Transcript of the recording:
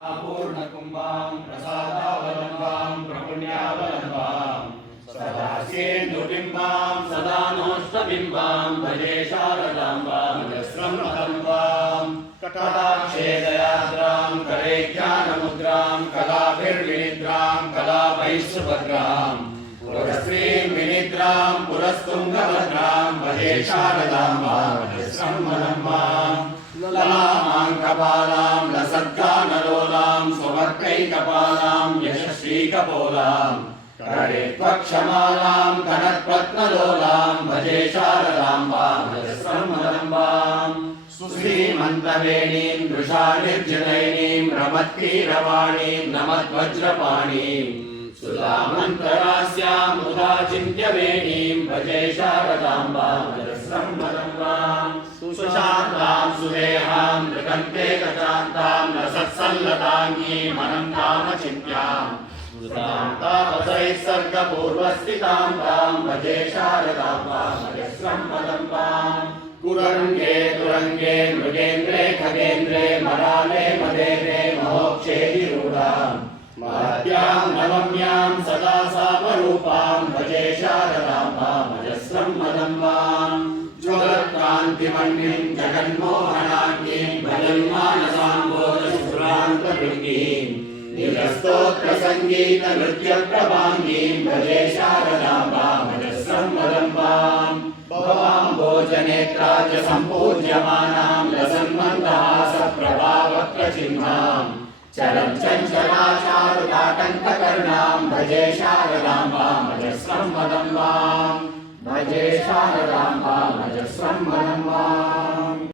पूर्णकुम्भां प्रसादावलम्बां प्रपुण्यावलम्बां सदा सेन्दुबिम्बां सदा नोष्टबिम्बां भजे शारदाम्बां जस्रमदम्बां कटाक्षे दयाद्रां करे ज्ञानमुद्रां कलाभिर्विनिद्रां कलावैश्वभद्रां पुरस्त्रीं विनिद्रां पुरस्तुङ्गभद्रां भजे शारदाम्बां जस्रमदम्बां ललामां कपालां लसद्गानलोलां स्ववर्गैकपालां यशश्रीकपोलां करे त्वक्षमालां कनत्रत्नलोलां भजे शारदाम्बां जस्रमदम्बां सुश्रीमन्तवेणीं वृषानिर्जनयिनीं रमत्कीरवाणीं नमद्वज्रपाणीं सुधामन्तरास्यां मुदाचिन्त्यवेणीं भजे शारदाम्बां जस्रमदम्बां सुशान्तां सुदेहां मृगन्ते गजान्तां लसत्सल्लताङ्गीं अनन्तामचिन्त्यां तापसैः सर्गपूर्वस्थितां तां भजे शारदाम्बां जस्रमदम्बां कुरङ्गे तुरङ्गे मृगेन्द्रे खगेन्द्रे मराले मदेरे महोक्षेदिरूढां महत्यां नवम्यां सदा सावरूपां भजे शारदाम्बां जस्रमदम्बां ज्वलत्कान्तिमण्डिं जगन्मोहनाङ्गीं भजन्मानसाम्बोधशुभ्रान्तभृङ्गीं निजस्तोत्रसङ्गीतनृत्यप्रभाङ्गीं भजे शारदाम्बां जस्रमदम्बां भवाम्भोजनेत्रा च सम्पूज्यमानां लसन्मन्दहासप्रभावक्त्रचिह्नां चलं चञ्चलाचारुताटङ्ककर्णां भजे शारदाम्बां जस्रमदम्बां भजे शारदाम्बां जस्रमदम्बां